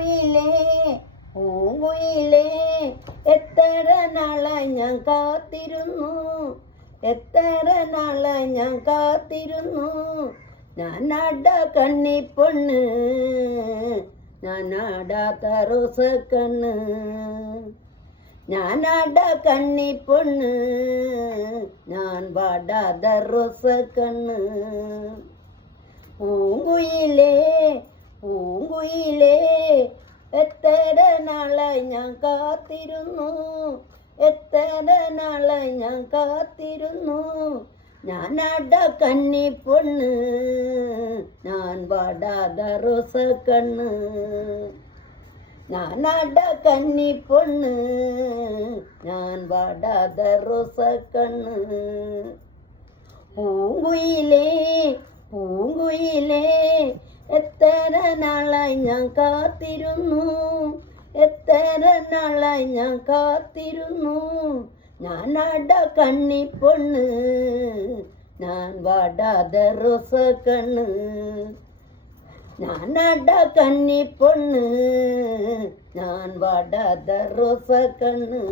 പൂങ്കുയിലേ പൂങ്കുയിലേ എത്ര നാളായി ഞാൻ കാത്തിരുന്നു, എത്ര നാളായി ഞാൻ കാത്തിരുന്നു. ഞാനാട കണ്ണിപ്പൊണ്ണ്, ഞാനാടാത്ത റോസക്കണ്ണ്, ഞാനാട കണ്ണിപ്പൊണ്ണ്, ഞാൻ വാടാത റോസക്കണ്ണ്. പൂങ്കുയിലേ പൂങ്കുയിലേ എത്ര നാളായി ഞാൻ കാത്തിരുന്നു, എത്ര നാളായി ഞാൻ കാത്തിരുന്നു. ഞാനാട കണ്ണിപ്പൊണ്ണ്, ഞാൻ വാടാത റോസക്കണ്ണ്, ഞാനാട കണ്ണിപ്പൊണ്ണ്, ഞാൻ വാടാത റോസക്കണ്ണ്. പൂങ്കുയിലേ പൂങ്കുയിലേ എത്ര നാളായി ഞാൻ കാത്തിരുന്നു, എത്ര നാളായി ഞാൻ കാത്തിരുന്നു. ഞാനാട കണ്ണിപ്പൊണ്ണ്, ഞാൻ വാടാത റോസക്കണ്ണ്, ഞാനാട കണ്ണിപ്പൊണ്ണ്, ഞാൻ വാടാത റോസക്കണ്ണ്.